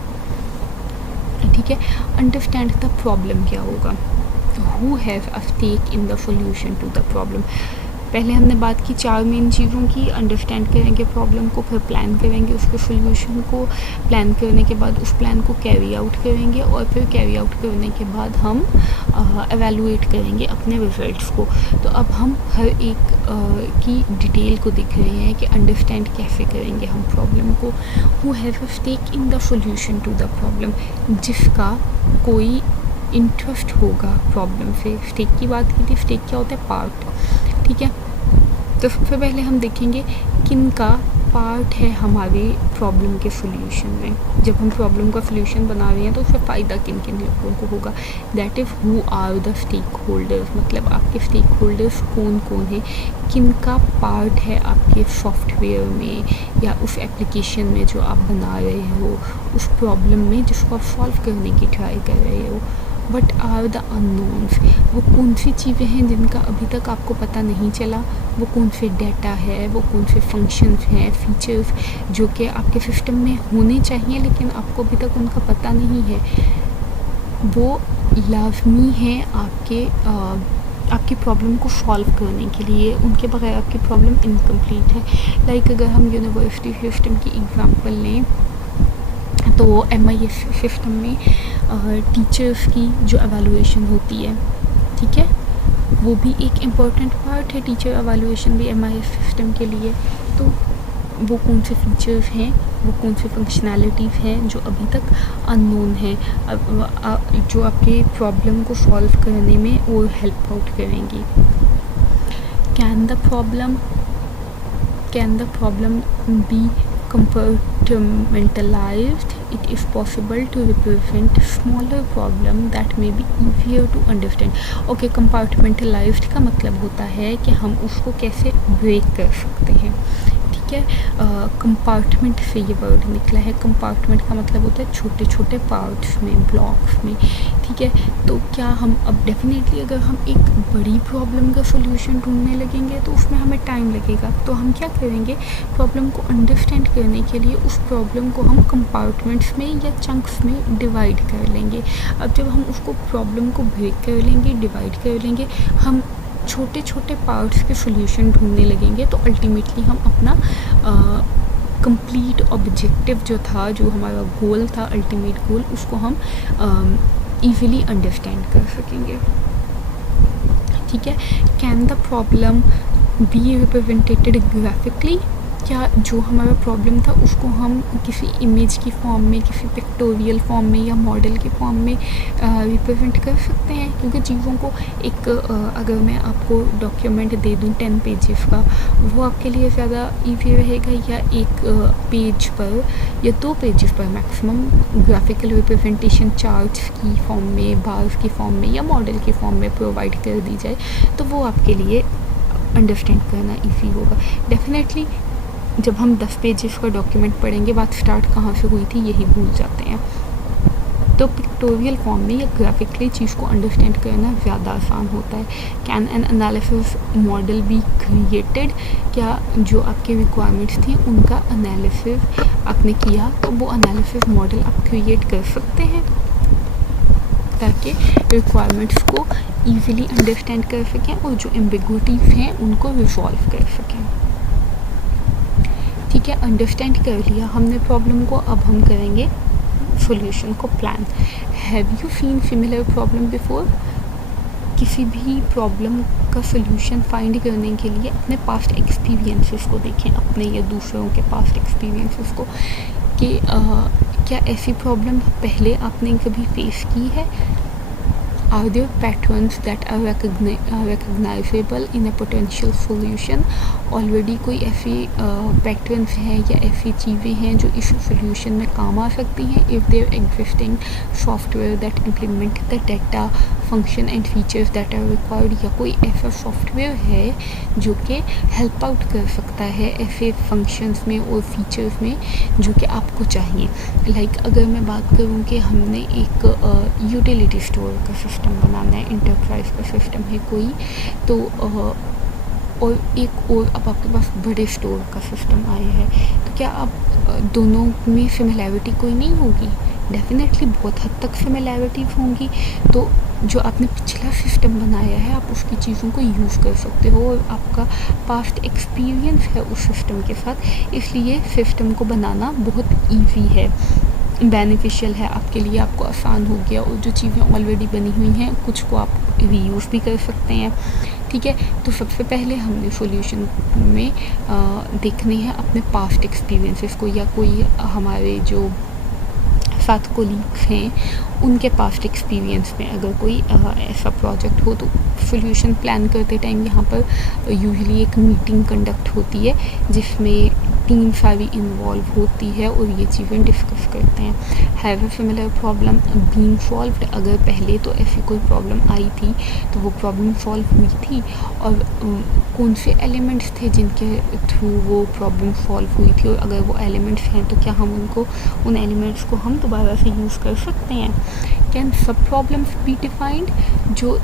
ठीक है। अंडरस्टैंड द प्रॉब्लम क्या होगा, who has a stake in the solution to the problem. पहले हमने बात की 4 मेन चीज़ों की, अंडरस्टैंड करेंगे प्रॉब्लम को, फिर प्लान करेंगे उसके सॉल्यूशन को, प्लान करने के बाद उस प्लान को कैरी आउट करेंगे और फिर कैरी आउट करने के बाद हम एवेलुएट करेंगे अपने रिजल्ट्स को। तो अब हम हर एक की डिटेल को देख रहे हैं कि अंडरस्टैंड कैसे करेंगे हम प्रॉब्लम को। Who has a stake in the solution to the problem, जिसका कोई इंटरेस्ट होगा प्रॉब्लम से। स्टेक की बात की थी, स्टेक क्या होता है, पार्ट, ठीक है। तो सबसे पहले हम देखेंगे किन का पार्ट है हमारे प्रॉब्लम के सॉल्यूशन में। जब हम प्रॉब्लम का सॉल्यूशन बना रहे हैं तो उसका फ़ायदा किन किन लोगों को होगा, that is who are the stakeholders, मतलब आपके स्टेक होल्डर्स कौन कौन हैं, किन का पार्ट है आपके सॉफ्टवेयर में या उस एप्लीकेशन में जो आप बना रहे हो, उस प्रॉब्लम में जिसको आप सॉल्व करने की ट्राई कर रहे हो। वट आर द अननोन्स, वो कौन सी चीज़ें हैं जिनका अभी तक आपको पता नहीं चला, वो कौन से डेटा है, वो कौन से फंक्शंस हैं, फीचर्स जो कि आपके सिस्टम में होने चाहिए लेकिन आपको अभी तक उनका पता नहीं है, वो लाजमी है आपकी प्रॉब्लम को सॉल्व करने के लिए। उनके बगैर आपकी प्रॉब्लम इनकम्प्लीट है। लाइक अगर हम यूनिवर्सिटी सिस्टम की एग्ज़ाम्पल लें तो MIS सिस्टम में टीचर्स की जो एवेलुएशन होती है, ठीक है, वो भी एक इम्पॉर्टेंट पार्ट है। टीचर एवेलुएशन भी MIS सिस्टम के लिए। तो वो कौन से फीचर्स हैं, वो कौन से फंक्शनैलिटीज़ हैं जो अभी तक अननोन हैं, जो आपके प्रॉब्लम को सॉल्व करने में और हेल्प आउट करेंगी। Can the problem be compartmentalized? It is possible to represent smaller problem that may be easier to understand. Okay, compartmentalized का मतलब होता है कि हम उसको कैसे ब्रेक कर सकते हैं, ठीक है। कंपार्टमेंट से ये वर्ड निकला है। कंपार्टमेंट का मतलब होता है छोटे छोटे पार्ट्स में, ब्लॉक्स में, ठीक है। तो क्या हम अब डेफिनेटली अगर हम एक बड़ी प्रॉब्लम का सॉल्यूशन ढूंढने लगेंगे तो उसमें हमें टाइम लगेगा। तो हम क्या करेंगे, प्रॉब्लम को अंडरस्टैंड करने के लिए उस प्रॉब्लम को हम कंपार्टमेंट्स में या चंक्स में डिवाइड कर लेंगे। अब जब हम उसको प्रॉब्लम को ब्रेक कर लेंगे, डिवाइड कर लेंगे, हम छोटे छोटे पार्ट्स के सॉल्यूशन ढूंढने लगेंगे तो अल्टीमेटली हम अपना कंप्लीट ऑब्जेक्टिव जो था, जो हमारा गोल था, अल्टीमेट गोल, उसको हम ईज़िली अंडरस्टैंड कर सकेंगे, ठीक है। Can the problem be represented graphically? क्या जो हमारा प्रॉब्लम था उसको हम किसी इमेज की फॉर्म में, किसी पिक्टोरियल फॉर्म में या मॉडल के फॉर्म में रिप्रेजेंट कर सकते हैं। क्योंकि चीज़ों को एक अगर मैं आपको डॉक्यूमेंट दे दूँ 10 पेजेस का, वो आपके लिए ज़्यादा ईजी रहेगा या एक पेज पर या 2 पेजेस पर मैक्सिमम ग्राफिकल रिप्रेजेंटेशन चार्ट्स की फॉर्म में, बार्स की फॉर्म में या मॉडल की फॉर्म में प्रोवाइड कर दी जाए, तो वो आपके लिए अंडरस्टैंड करना ईजी होगा। डेफिनेटली जब हम 10 पेजेस का डॉक्यूमेंट पढ़ेंगे, बात स्टार्ट कहाँ से हुई थी यही भूल जाते हैं। तो पिक्टोरियल फॉर्म में या ग्राफिकली चीज़ को अंडरस्टैंड करना ज़्यादा आसान होता है। Can an analysis model be created, क्या जो आपके रिक्वायरमेंट्स थी उनका एनालिसिस आपने किया, तो वो एनालिसिस मॉडल आप क्रिएट कर सकते हैं ताकि रिक्वायरमेंट्स को ईजिली अंडरस्टैंड कर सकें और जो एम्बिग्विटीज़ हैं उनको रिजॉल्व कर सकें। ठीक है, अंडरस्टैंड कर लिया हमने प्रॉब्लम को, अब हम करेंगे सॉल्यूशन को plan. Have you seen similar problem before? किसी भी प्रॉब्लम का सॉल्यूशन फाइंड करने के लिए अपने पास्ट एक्सपीरियंसेस को देखें, अपने या दूसरों के पास्ट एक्सपीरियंसेस को, कि क्या ऐसी प्रॉब्लम पहले आपने कभी फेस की है। Are there patterns that are recognizable in a potential solution? Already कोई ऐसी पैटर्न्स हैं या ऐसी चीज़ें हैं जो इस सोल्यूशन में काम आ सकती हैं। If there existing software that implement the data function and features that are required, या कोई ऐसा सॉफ्टवेयर है जो कि हेल्प आउट कर सकता है ऐसे फंक्शंस में और फीचर्स में जो कि आपको चाहिए। लाइक अगर मैं बात करूँ कि हमने एक यूटिलिटी स्टोर का सिस्टम बनाना है, इंटरप्राइज का सिस्टम है कोई, तो और एक और अब आपके पास बड़े स्टोर का सिस्टम आया है, तो क्या आप दोनों में सिमिलैरिटी कोई नहीं होगी? डेफिनेटली बहुत हद तक सिमिलैरिटीज़ होंगी। तो जो आपने पिछला सिस्टम बनाया है आप उसकी चीज़ों को यूज़ कर सकते हो और आपका पास्ट एक्सपीरियंस है उस सिस्टम के साथ, इसलिए सिस्टम को बनाना बहुत ईजी है, बेनिफिशियल है आपके लिए, आपको आसान हो गया। और जो चीज़ें ऑलरेडी बनी हुई हैं कुछ को आप रीयूज़ भी कर सकते हैं। ठीक है, तो सबसे पहले हमने सॉल्यूशन में देखने हैं अपने पास्ट एक्सपीरियंसेस को, या कोई हमारे जो साथ कोलीग्स हैं उनके पास्ट एक्सपीरियंस में अगर कोई ऐसा प्रोजेक्ट हो, तो सॉल्यूशन प्लान करते टाइम यहाँ पर यूजुअली एक मीटिंग कंडक्ट होती है जिसमें टीम सारी इन्वॉल्व होती है और ये चीज़ें डिस्कस करते हैं। Have a similar problem being solved, अगर पहले तो ऐसी कोई प्रॉब्लम आई थी तो वो प्रॉब्लम सॉल्व हुई थी, और कौन से एलिमेंट्स थे जिनके थ्रू वो प्रॉब्लम सॉल्व हुई थी, और अगर वो एलिमेंट्स हैं तो क्या हम उन एलिमेंट्स को हम दोबारा से यूज़ कर सकते हैं। कैन सब प्रॉब्लम्स बी डिफाइंड, जो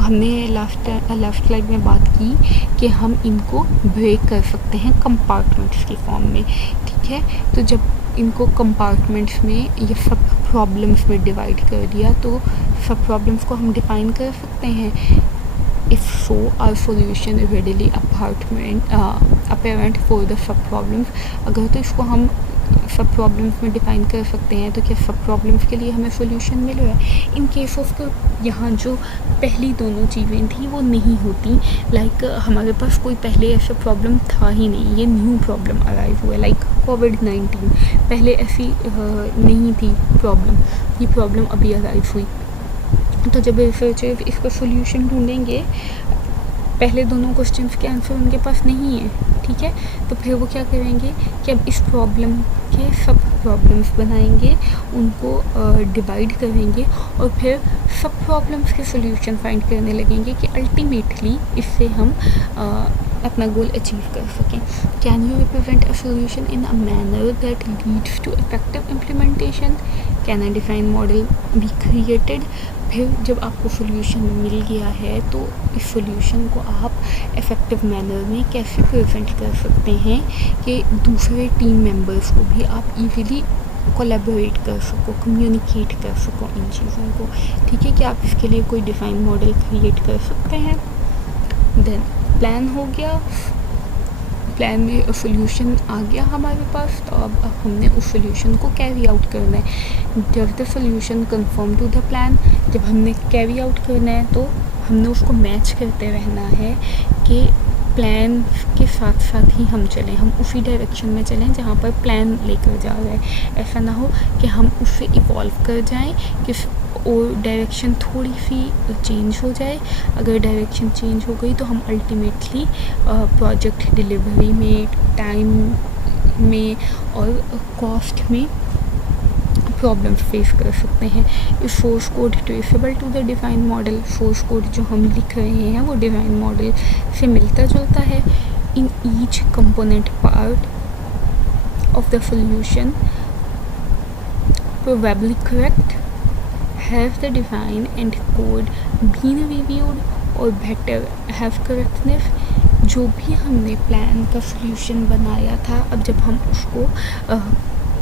हमने लास्ट स्लाइड में बात की कि हम इनको ब्रेक कर सकते हैं कंपार्टमेंट्स की फॉर्म में। ठीक है, तो जब इनको कंपार्टमेंट्स में या सब प्रॉब्लम्स में डिवाइड कर दिया तो सब प्रॉब्लम्स को हम डिफाइन कर सकते हैं। If so are solution readily apparent for the sub problems, अगर तो इसको हम सब प्रॉब्लम्स में डिफाइन कर सकते हैं तो क्या सब प्रॉब्लम्स के लिए हमें सॉल्यूशन मिल रहा है। इन केस ऑफ तो यहाँ जो पहली दोनों चीज़ें थी वो नहीं होती, लाइक हमारे पास कोई पहले ऐसा प्रॉब्लम था ही नहीं, ये न्यू प्रॉब्लम अराइव हुआ, लाइक कोविड-19 पहले ऐसी नहीं थी प्रॉब्लम, ये प्रॉब्लम अभी अराइव हुई। तो जब रिसर्चर्स इसका सॉल्यूशन ढूंढेंगे, पहले दोनों क्वेश्चंस के आंसर उनके पास नहीं है, ठीक है, तो फिर वो क्या करेंगे कि अब इस प्रॉब्लम के सब प्रॉब्लम्स बनाएंगे, उनको डिवाइड करेंगे और फिर सब प्रॉब्लम्स के सॉल्यूशन फाइंड करने लगेंगे कि अल्टीमेटली इससे हम अपना गोल अचीव कर सकें। Can you represent a solution in a manner that leads to effective implementation? Can a define model be created? फिर जब आपको सॉल्यूशन मिल गया है तो इस सॉल्यूशन को आप इफ़ेक्टिव मैनर में कैसे प्रेजेंट कर सकते हैं कि दूसरे टीम मेंबर्स को भी आप इजीली कोलैबोरेट कर सको, कम्युनिकेट कर सको इन चीज़ों को। ठीक है, कि आप इसके लिए कोई डिफ़ाइन मॉडल क्रिएट कर सकते हैं। देन प्लान हो गया, प्लान में सॉल्यूशन आ गया हमारे पास, तो अब हमने उस सॉल्यूशन को कैरी आउट करना है। जब the solution conform to the plan, जब हमने कैरी आउट करना है तो हमने उसको मैच करते रहना है कि प्लान के साथ साथ ही हम चलें, हम उसी डायरेक्शन में चलें जहाँ पर प्लान लेकर जा रहे हैं। ऐसा ना हो कि हम उससे इवॉल्व कर जाएं, कि और डायरेक्शन थोड़ी सी चेंज हो जाए। अगर डायरेक्शन चेंज हो गई तो हम अल्टीमेटली प्रोजेक्ट डिलीवरी में, टाइम में और कॉस्ट में प्रॉब्लम्स फेस कर सकते हैं। Is source code traceable to the design model, source code जो हम लिख रहे हैं वो डिज़ाइन मॉडल से मिलता जुलता है। In each component part of the solution probably correct, have the design and code been reviewed और बेटर हैव करेक्टनेस। जो भी हमने प्लान का सोल्यूशन बनाया था, अब जब हम उसको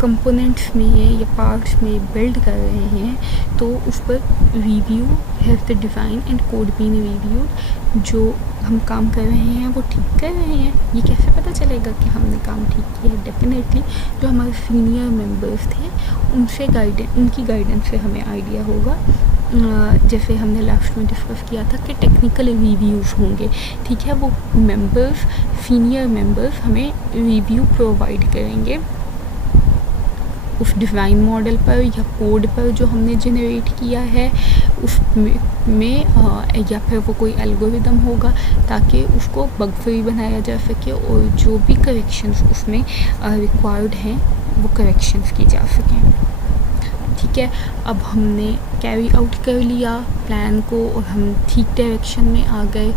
कंपोनेंट्स में या पार्ट्स में बिल्ड कर रहे हैं तो उस पर review, have the design and code been reviewed, जो हम काम कर रहे हैं वो ठीक कर रहे हैं। ये कैसे पता चलेगा कि हमने काम ठीक किया है? डेफिनेटली जो हमारे सीनियर मेंबर्स थे उनकी गाइडेंस से हमें आइडिया होगा। जैसे हमने लास्ट में डिस्कस किया था कि टेक्निकल रिव्यूज़ होंगे, ठीक है, वो सीनियर मेंबर्स हमें रिव्यू प्रोवाइड करेंगे उस डिज़ाइन मॉडल पर या कोड पर जो हमने जनरेट किया है उसमें, या फिर वो कोई एल्गोरिदम होगा ताकि उसको बग फ्री बनाया जा सके और जो भी करेक्शंस उसमें रिक्वायर्ड हैं वो करेक्शंस की जा सकें। ठीक है, अब हमने कैरी आउट कर लिया प्लान को और हम ठीक डायरेक्शन में आ गए,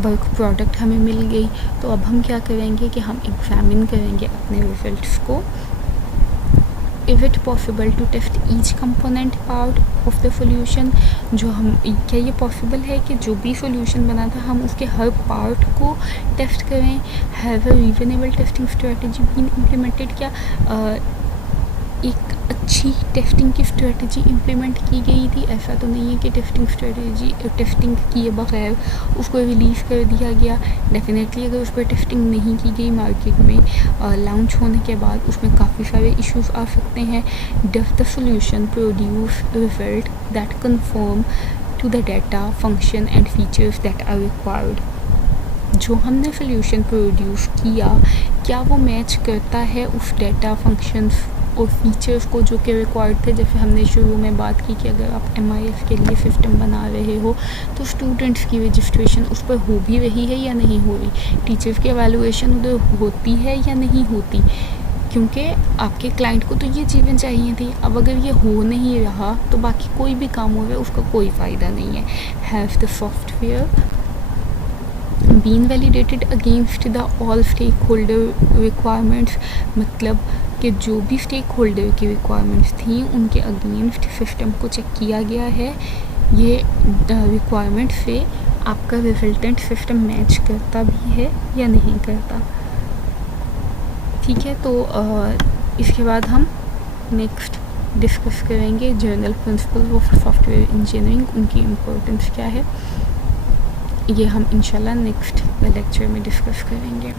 वर्क प्रोडक्ट हमें मिल गई। तो अब हम क्या करेंगे कि हम एग्जामिन करेंगे अपने रिजल्ट्स को। Is it possible to test each component part of the solution? क्या ये पॉसिबल है कि जो भी सोल्यूशन बना था हम उसके हर पार्ट को टेस्ट करें? Have a reasonable testing strategy been implemented? क्या एक अच्छी टेस्टिंग की स्ट्रेटजी इम्प्लीमेंट की गई थी? ऐसा तो नहीं है कि टेस्टिंग किए बगैर उसको रिलीज़ कर दिया गया। डेफिनेटली अगर उस पर टेस्टिंग नहीं की गई, मार्केट में लॉन्च होने के बाद उसमें काफ़ी सारे इश्यूज आ सकते हैं। Does the solution produce result that conform to the data, function and features that are required? जो हमने सोल्यूशन प्रोड्यूस किया, क्या वो मैच करता है उस डाटा, फंक्शंस और फीचर्स को जो कि रिक्वायर्ड थे? जैसे हमने शुरू में बात की कि अगर आप MIS के लिए सिस्टम बना रहे हो तो स्टूडेंट्स की रजिस्ट्रेशन उस पर हो भी रही है या नहीं हो रही, टीचर्स की एवेलुएशन उधर होती है या नहीं होती, क्योंकि आपके क्लाइंट को तो ये चीज़ें चाहिए थी। अब अगर ये हो नहीं रहा तो बाकी कोई भी काम हो रहा है उसका कोई फ़ायदा नहीं है। Have the software been validated against the all stakeholder requirements, मतलब कि जो भी स्टेक होल्डर की रिक्वायरमेंट्स थी उनके अगेंस्ट सिस्टम को चेक किया गया है। ये रिक्वायरमेंट से आपका रिजल्टेंट सिस्टम मैच करता भी है या नहीं करता। ठीक है, तो इसके बाद हम नेक्स्ट डिस्कस करेंगे general principles of software engineering, उनकी इम्पोर्टेंस क्या है, ये हम इंशाल्लाह नेक्स्ट लेक्चर में डिस्कस करेंगे।